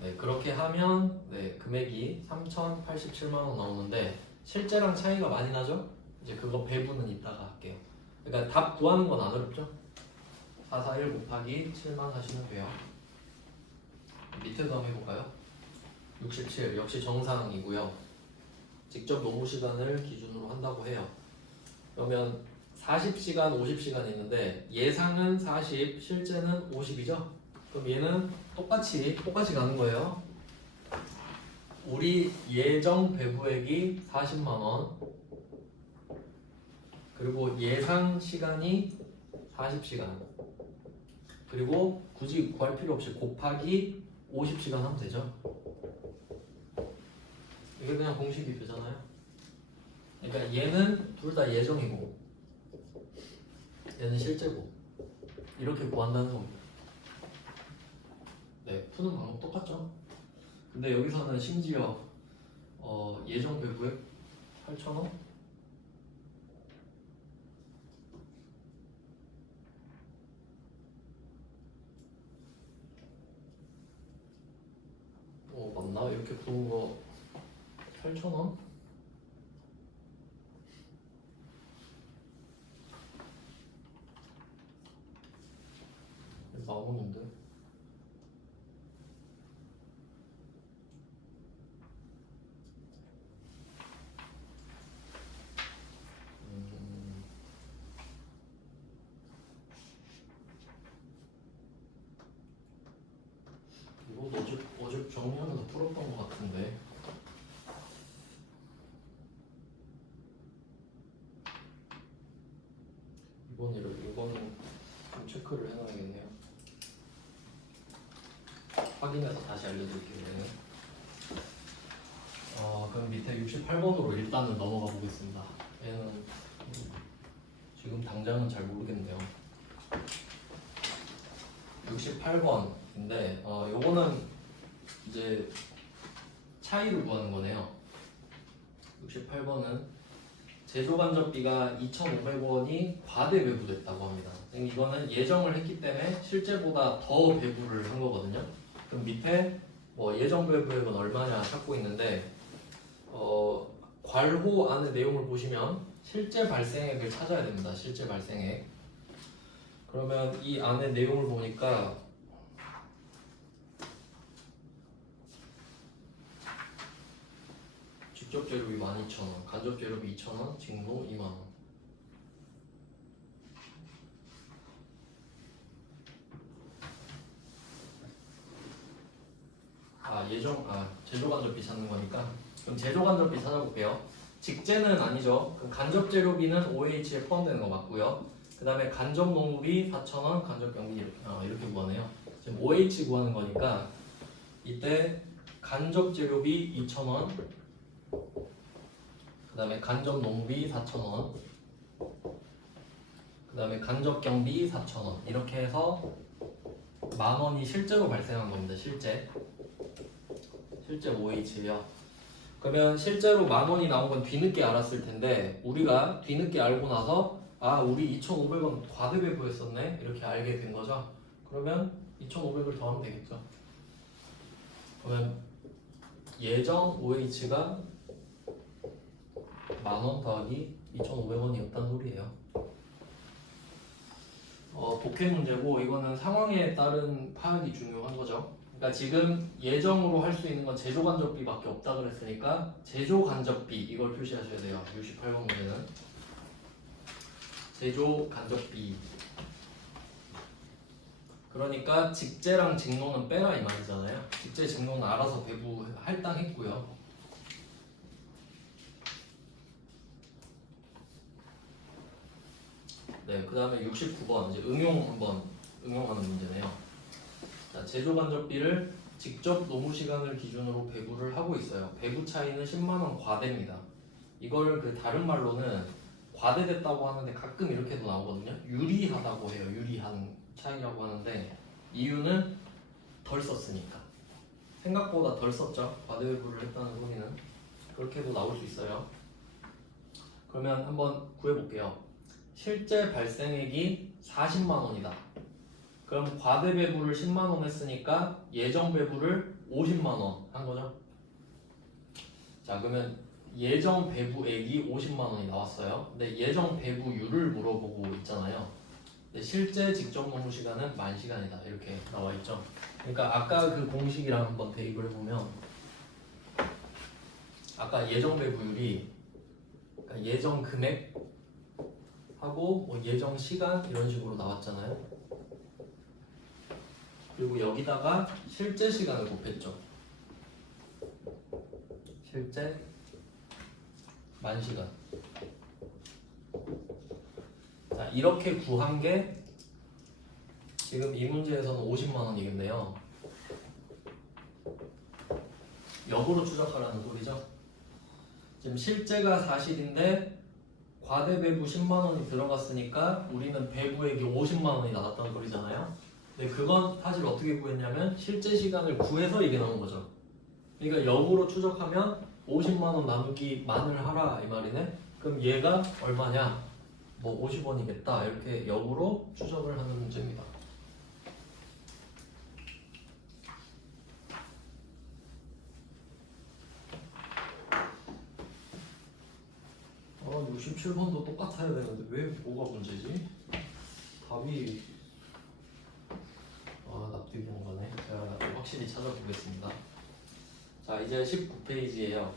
네, 그렇게 하면 네, 금액이 3,087만 원 나오는데 실제랑 차이가 많이 나죠? 이제 그거 배분은 이따가 할게요. 그러니까 답 구하는 건 안 어렵죠? 441 곱하기 7만 하시면 돼요. 밑에도 한번 해볼까요? 67 역시 정상이고요. 직접 노무 시간을 기준으로 한다고 해요. 그러면 40시간, 50시간 있는데 예상은 40, 실제는 50이죠? 그럼 얘는 똑같이 가는 거예요. 우리 예정 배부액이 40만 원, 그리고 예상 시간이 40시간, 그리고 굳이 구할 필요 없이 곱하기 50시간 하면 되죠. 이게 그냥 공식이 되잖아요. 그러니까 얘는 둘 다 예정이고 얘는 실제고 이렇게 구한다는 겁니다. 네, 푸는 방법 똑같죠. 근데 여기서는 심지어 예정 배부액 8,000원? 맞나? 이렇게 부은 거 8,000원? 나오는데? 이거 어제 정리하면서 풀었던 것 같은데. 이거는 좀 체크를 해놔야겠네요. 확인해서 다시 알려드릴게요. 네. 그럼 밑에 68번으로 일단은 넘어가 보겠습니다. 얘는 지금 당장은 잘 모르겠네요. 68번인데 요거는 이제 차이를 구하는 거네요. 68번은 제조간접비가 2,500원이 과대 배부됐다고 합니다. 이거는 예정을 했기 때문에 실제보다 더 배부를 한 거거든요. 그럼 밑에 뭐 예정 배부액은 얼마냐 찾고 있는데 괄호 안에 내용을 보시면 실제 발생액을 찾아야 됩니다. 실제 발생액. 그러면 이 안에 내용을 보니까 직접 재료비 12,000원, 간접 재료비 2,000원, 직노 2만원. 제조간접비 찾는 거니까 그럼 제조간접비 찾아볼게요. 직제는 아니죠. 그럼 간접재료비는 OH에 포함되는 거 맞고요. 그 다음에 간접농구비 4,000원, 간접경비 이렇게 구하네요. 지금 OH 구하는 거니까 이때 간접재료비 2,000원, 그 다음에 간접농구비 4,000원, 그 다음에 간접경비 4,000원 이렇게 해서 10,000원이 실제로 발생한 겁니다. 실제 OH예요. 그러면 실제로 10,000원이 나온 건 뒤늦게 알았을 텐데 우리가 뒤늦게 알고 나서 우리 2,500원 과대 배부했었네 이렇게 알게 된 거죠. 그러면 2,500을 더하면 되겠죠. 그러면 예정 OH가 10,000원 더하기 2,500원이었단 소리예요. 독해 문제고 이거는 상황에 따른 파악이 중요한 거죠. 그러니까 지금 예정으로 할 수 있는 건 제조간접비밖에 없다 그랬으니까 제조간접비 이걸 표시하셔야 돼요. 68번 문제는 제조간접비. 그러니까 직제랑 직노는 빼라 이 말이잖아요. 직제 직노는 알아서 배부 할당했고요. 네, 그 다음에 69번 이제 응용하는 문제네요. 자, 제조간접비를 직접 노무 시간을 기준으로 배부를 하고 있어요. 배부 차이는 10만원 과대입니다. 이걸 그 다른 말로는 과대됐다고 하는데 가끔 이렇게도 나오거든요. 유리하다고 해요. 유리한 차이라고 하는데 이유는 덜 썼으니까. 생각보다 덜 썼죠. 과대 배부를 했다는 소리는. 그렇게도 나올 수 있어요. 그러면 한번 구해볼게요. 실제 발생액이 40만원이다. 그럼 과대 배부를 10만원 했으니까 예정 배부를 50만원 한 거죠. 자, 그러면 예정 배부액이 50만원이 나왔어요. 근데 예정 배부율을 물어보고 있잖아요. 근데 실제 직접 노무 시간은 10,000시간이다. 이렇게 나와 있죠. 그러니까 아까 그 공식이랑 한번 대입을 해보면 아까 예정 배부율이 그러니까 예정 금액 하고 뭐 예정 시간 이런 식으로 나왔잖아요. 그리고 여기다가 실제 시간을 곱했죠. 실제 10,000시간. 자, 이렇게 구한 게 지금 이 문제에서는 50만원이겠네요. 역으로 추적하라는 소리죠. 지금 실제가 사실인데 과대 배부 10만원이 들어갔으니까 우리는 배부액이 50만원이 나왔다는 소리잖아요. 근데 그건 사실 어떻게 구했냐면 실제 시간을 구해서 이게 나온 거죠. 그러니까 역으로 추적하면 50만원 나누기 만을 하라 이 말이네. 그럼 얘가 얼마냐? 뭐 50원이겠다. 이렇게 역으로 추적을 하는 문제입니다. 아, 67번도 똑같아야 되는데 왜 뭐가 문제지? 답이 납득이 안 가네. 제가 확실히 찾아보겠습니다. 자, 이제 19페이지예요.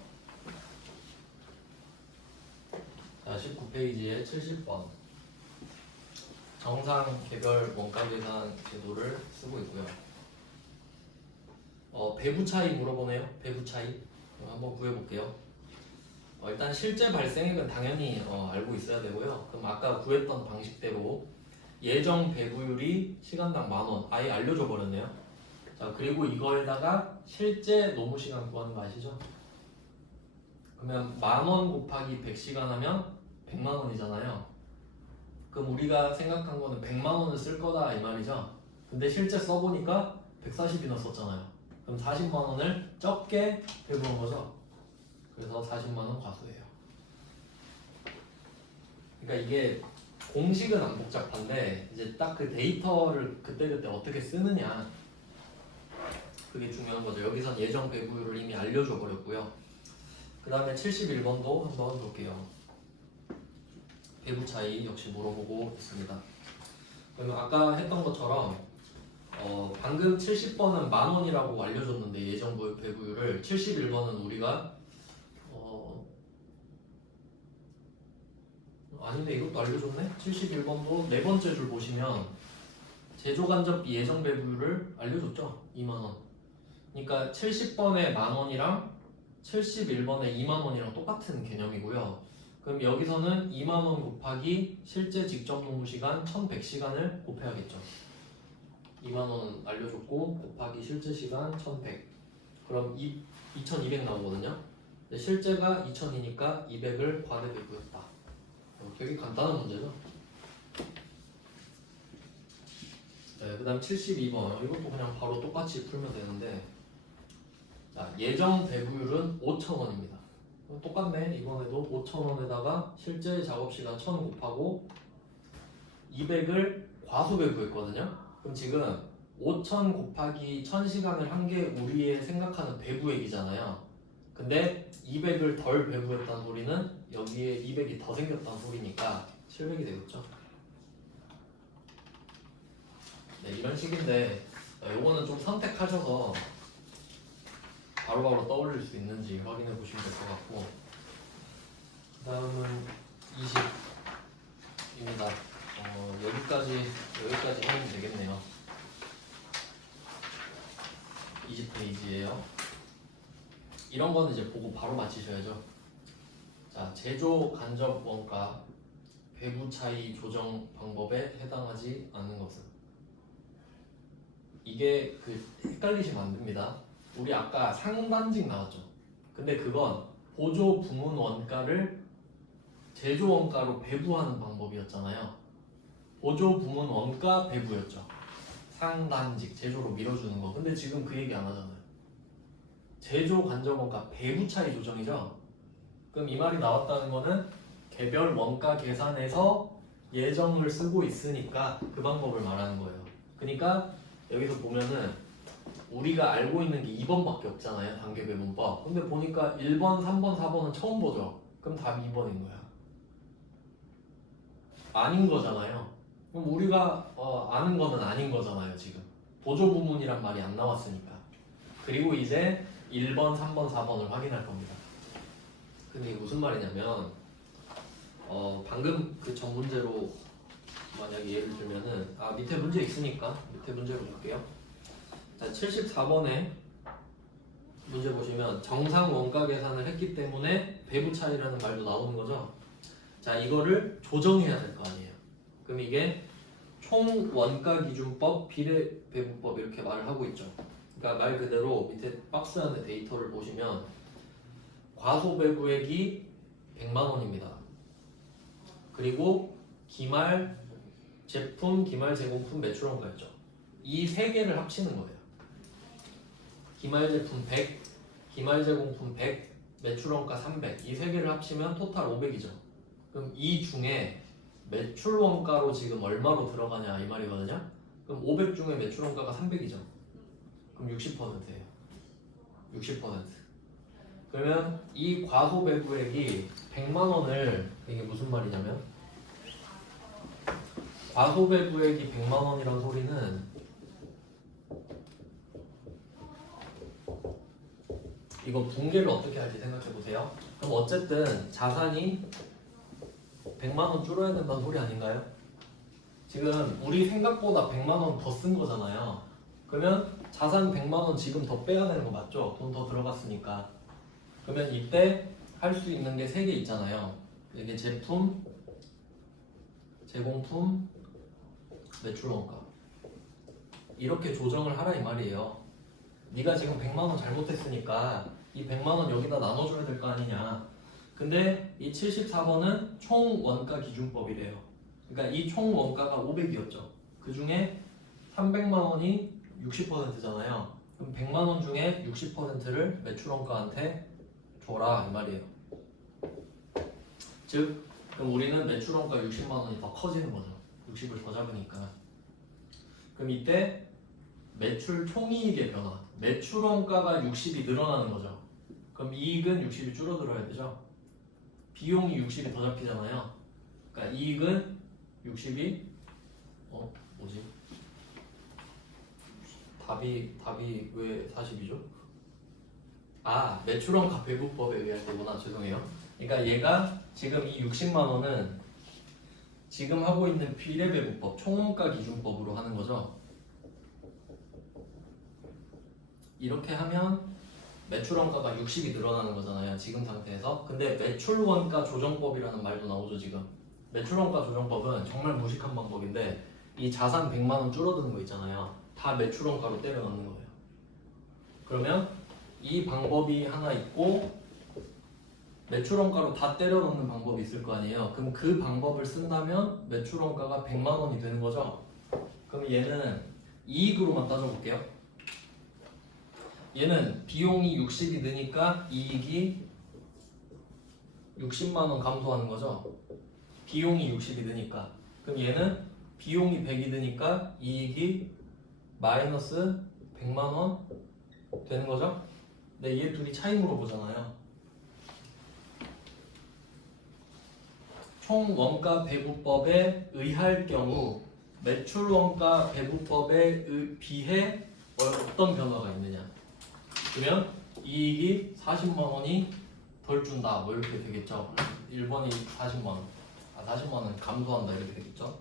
자, 19페이지에 70번 정상 개별 원가 계산 제도를 쓰고 있고요. 배부 차이 물어보네요. 배부 차이 한번 구해볼게요. 일단 실제 발생액은 당연히 알고 있어야 되고요. 그럼 아까 구했던 방식대로 예정 배부율이 시간당 10,000원 아예 알려줘 버렸네요. 자, 그리고 이거에다가 실제 노무 시간 구하는 거 아시죠? 그러면 10,000원 곱하기 100시간 하면 100만 원이잖아요. 그럼 우리가 생각한 거는 100만 원을 쓸 거다 이 말이죠. 근데 실제 써보니까 140이나 썼잖아요. 그럼 40만 원을 적게 배부른 거죠. 그래서 40만 원 과소해요. 그러니까 이게 공식은 안 복잡한데 이제 딱 그 데이터를 그때그때 어떻게 쓰느냐 그게 중요한 거죠. 여기선 예정 배부율을 이미 알려줘 버렸고요. 그 다음에 71번도 한번 볼게요. 배부 차이 역시 물어보고 있습니다. 그러면 아까 했던 것처럼 방금 70번은 10,000원이라고 알려줬는데 예정 배부율을 71번은 우리가 아닌데 이것도 알려줬네? 71번도 네 번째 줄 보시면 제조간접비 예정 배부율을 알려줬죠? 20,000원. 그러니까 70번에 10,000원이랑 71번에 20,000원이랑 똑같은 개념이고요. 그럼 여기서는 20,000원 곱하기 실제 직접 노무 시간 1100시간을 곱해야겠죠. 20,000원 알려줬고 곱하기 실제 시간 1100. 그럼 2200 나오거든요. 근데 실제가 2000이니까 200을 과대 배부했다. 되게 간단한 문제죠. 네, 그 다음 72번 이것도 그냥 바로 똑같이 풀면 되는데 자, 예정 배부율은 5,000원입니다. 똑같네. 이번에도 5,000원에다가 실제 작업시간 1000 곱하고 200을 과소 배부했거든요. 그럼 지금 5,000 곱하기 1000시간을 한 게 우리의 생각하는 배부액이잖아요. 근데 200을 덜 배부했다는 소리는 여기에 200이 더 생겼다는 소리니까 700이 되겠죠. 네, 이런 식인데 요거는 좀 선택하셔서 바로바로 떠올릴 수 있는지 확인해 보시면 될 것 같고 그 다음은 20입니다. 여기까지 하면 되겠네요. 20페이지예요. 이런 거는 이제 보고 바로 맞히셔야죠. 자, 제조 간접 원가 배부 차이 조정 방법에 해당하지 않는 것은 이게 헷갈리시면 안 됩니다. 우리 아까 상반직 나왔죠. 근데 그건 보조 부문 원가를 제조 원가로 배부하는 방법이었잖아요. 보조 부문 원가 배부였죠. 상단직 제조로 밀어주는 거. 근데 지금 그 얘기 안 하잖아요. 제조 간접 원가 배부 차이 조정이죠. 그럼 이 말이 나왔다는 거는 개별 원가 계산에서 예정을 쓰고 있으니까 그 방법을 말하는 거예요. 그러니까 여기서 보면은 우리가 알고 있는 게 2번밖에 없잖아요. 단계 배분법. 근데 보니까 1번, 3번, 4번은 처음 보죠. 그럼 답이 2번인 거야. 아닌 거잖아요. 그럼 우리가 아는 거는 아닌 거잖아요. 지금 보조 부문이란 말이 안 나왔으니까. 그리고 이제 1번, 3번, 4번을 확인할 겁니다. 근데 이게 무슨 말이냐면 방금 그 전 문제로 만약에 예를 들면은 밑에 문제 있으니까 밑에 문제로 볼게요. 자, 74번에 문제 보시면 정상 원가 계산을 했기 때문에 배부 차이라는 말도 나오는 거죠. 자, 이거를 조정해야 될 거 아니에요. 그럼 이게 총 원가 기준법, 비례 배부법 이렇게 말을 하고 있죠. 그러니까 말 그대로 밑에 박스 안에 데이터를 보시면 과소 배부액이 100만 원입니다. 그리고 기말 제품, 기말 제공품 매출원가였죠. 이 세 개를 합치는 거예요. 기말 제품 100, 기말 제공품 100, 매출원가 300. 이 세 개를 합치면 토탈 500이죠. 그럼 이 중에 매출원가로 지금 얼마로 들어가냐 이 말이거든요. 그럼 500 중에 매출원가가 300이죠. 그럼 60%예요. 60%. 그러면 이 과소 배부액이 100만 원을 이게 무슨 말이냐면 과소 배부액이 100만 원이란 소리는 이거 붕괴를 어떻게 할지 생각해 보세요. 그럼 어쨌든 자산이 100만 원 줄어야 된다는 소리 아닌가요? 지금 우리 생각보다 100만 원 더 쓴 거잖아요. 그러면 자산 100만 원 지금 더 빼야 되는 거 맞죠? 돈 더 들어갔으니까. 그러면 이때 할 수 있는 게 세 개 있잖아요. 이게 제품, 제공품, 매출 원가. 이렇게 조정을 하라 이 말이에요. 네가 지금 100만 원 잘못했으니까 이 100만 원 여기다 나눠줘야 될 거 아니냐. 근데 이 74번은 총 원가 기준법이래요. 그러니까 이 총 원가가 500이었죠. 그 중에 300만 원이 60%잖아요. 그럼 100만 원 중에 60%를 매출 원가한테 줘라 이 말이에요. 즉, 그럼 우리는 매출 원가 60만 원이 더 커지는 거죠. 60을 더 잡으니까. 그럼 이때 매출 총이익의 변화. 매출 원가가 60이 늘어나는 거죠. 그럼 이익은 60이 줄어들어야 되죠. 비용이 60이 더 잡히잖아요. 그러니까 이익은 60이 뭐지? 답이 왜 40이죠? 아, 매출원가 배분법에 의한 거구나. 죄송해요. 그러니까 얘가 지금 이 60만 원은 지금 하고 있는 비례배분법, 총원가 기준법으로 하는 거죠. 이렇게 하면 매출원가가 60이 늘어나는 거잖아요. 지금 상태에서. 근데 매출원가 조정법이라는 말도 나오죠. 지금 매출원가 조정법은 정말 무식한 방법인데 이 자산 100만 원 줄어드는 거 있잖아요. 다 매출원가로 때려 넣는 거예요. 그러면 이 방법이 하나 있고 매출원가로 다 때려 넣는 방법이 있을 거 아니에요. 그럼 그 방법을 쓴다면 매출원가가 100만 원이 되는 거죠. 그럼 얘는 이익으로만 따져볼게요. 얘는 비용이 60이 느니까 이익이 60만 원 감소하는 거죠. 비용이 60이 느니까. 그럼 얘는 비용이 100이 드니까 이익이 마이너스 100만 원 되는 거죠. 근데 얘 둘이 차이 물어보잖아요. 총 원가 배분법에 의할 경우 매출 원가 배분법에 비해 어떤 변화가 있느냐. 그러면 이익이 40만 원이 덜 준다. 뭐 이렇게 되겠죠. 1번이 40만 원. 40만 원 감소한다. 이렇게 되겠죠.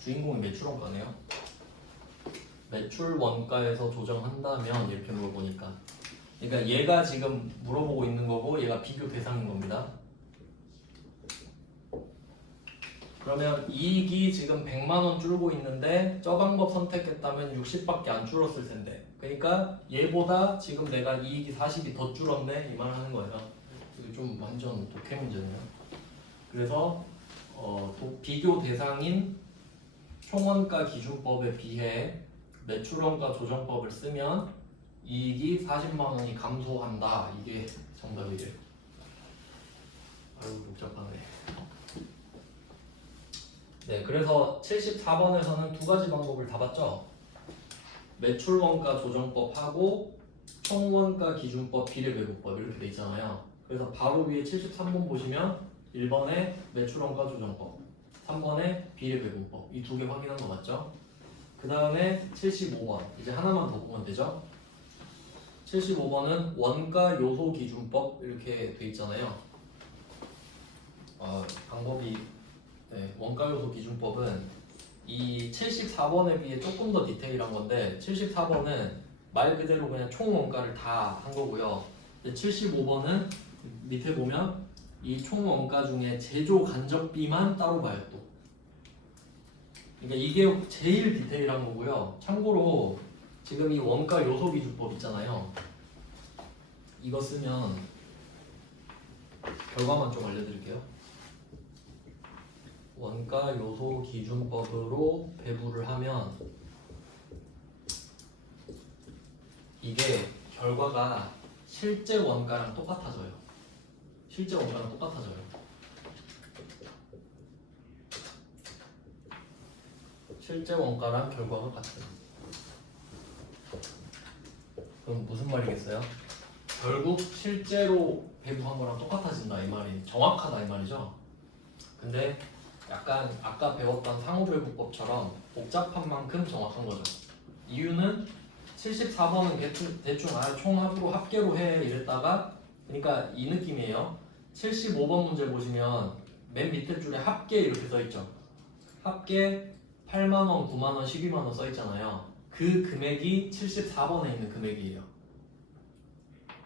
주인공이 매출 원가네요. 매출 원가에서 조정한다면 이렇게 물어보니까. 그러니까 얘가 지금 물어보고 있는 거고 얘가 비교 대상인 겁니다. 그러면 이익이 지금 100만 원 줄고 있는데 저 방법 선택했다면 60밖에 안 줄었을 텐데. 그러니까 얘보다 지금 내가 이익이 40이 더 줄었네 이 말 하는 거예요. 이게 좀 완전 독해 문제네요. 그래서 비교 대상인 총원가 기준법에 비해 매출원가 조정법을 쓰면 이익이 40만 원이 감소한다. 이게 정답이래요. 아유 복잡하네. 네, 그래서 74번에서는 두 가지 방법을 다 봤죠. 매출원가 조정법하고 총원가 기준법 비례배분법 이렇게 돼 있잖아요. 그래서 바로 위에 73번 보시면 1번에 매출원가 조정법, 3번에 비례배분법 이 두 개 확인한 거 맞죠? 그 다음에 75번 이제 하나만 더 보면 되죠. 75번은 원가 요소 기준법 이렇게 돼 있잖아요. 방법이 원가 요소 기준법은 이 74번에 비해 조금 더 디테일한 건데 74번은 말 그대로 그냥 총 원가를 다 한 거고요. 75번은 밑에 보면 이 총 원가 중에 제조 간접비만 따로 봐요 또. 그러니까 이게 제일 디테일한 거고요. 참고로 지금 이 원가 요소 기준법 있잖아요. 이거 쓰면 결과만 좀 알려드릴게요. 원가 요소 기준법으로 배분을 하면 이게 결과가 실제 원가랑 똑같아져요. 실제 원가랑 똑같아져요. 실제 원가랑 결과가 같아요. 그럼 무슨 말이겠어요? 결국 실제로 배분한 거랑 똑같아진다 이 말이 정확하다 이 말이죠. 근데 약간 아까 배웠던 상호배분법처럼 복잡한 만큼 정확한 거죠. 이유는 74번은 대충 총합으로 합계로 해 이랬다가 그러니까 이 느낌이에요. 75번 문제 보시면 맨 밑에 줄에 합계 이렇게 써있죠. 합계 8만원, 9만원, 12만원 써있잖아요. 그 금액이 74번에 있는 금액이에요.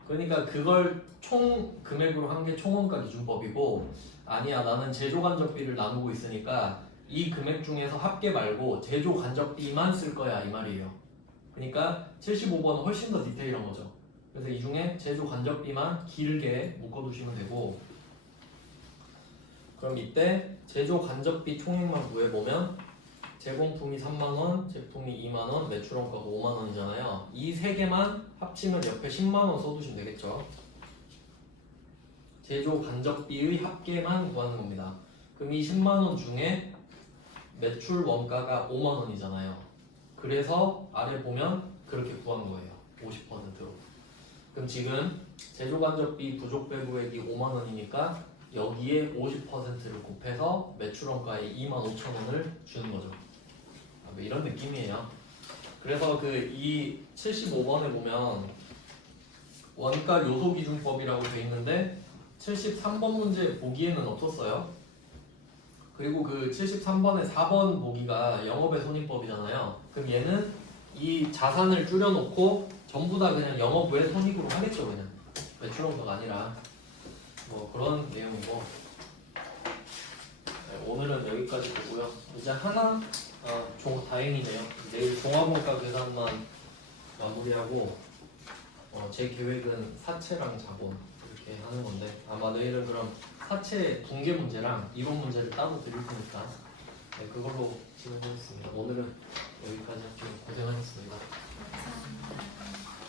그러니까 그걸 총 금액으로 한 게 총원가 기준법이고, 아니야 나는 제조 간접비를 나누고 있으니까 이 금액 중에서 합계 말고 제조 간접비만 쓸 거야 이 말이에요. 그러니까 75번은 훨씬 더 디테일한 거죠. 그래서 이 중에 제조 간접비만 길게 묶어두시면 되고, 그럼 이때 제조 간접비 총액만 구해보면 제공품이 3만원, 제품이 2만원, 매출원가가 5만원이잖아요. 이 세 개만 합치면 옆에 10만원 써두시면 되겠죠. 제조 간접비의 합계만 구하는 겁니다. 그럼 이 10만원 중에 매출 원가가 5만원이잖아요. 그래서 아래 보면 그렇게 구한 거예요. 50%로. 그럼 지금 제조 간접비 부족 배부액이 5만원이니까 여기에 50%를 곱해서 매출원가에 25,000원을 주는 거죠. 뭐 이런 느낌이에요. 그래서 그 이 75번에 보면 원가 요소 기준법이라고 돼 있는데 73번 문제 보기에는 없었어요. 그리고 그 73번에 4번 보기가 영업의 손익법이잖아요. 그럼 얘는 이 자산을 줄여놓고 전부 다 그냥 영업 외 손익으로 하겠죠. 그냥 매출원가가 아니라 뭐 그런 내용이고. 네, 오늘은 여기까지 보고요. 이제 하나 다행이네요. 내일 종합원가 계산만 마무리하고 제 계획은 사채랑 자본 이렇게 하는 건데, 아마 내일은 그럼 사채 붕괴 문제랑 이론 문제를 따로 드릴 테니까 네, 그걸로 진행하겠습니다. 오늘은 여기까지 할게요. 고생하셨습니다. 감사합니다.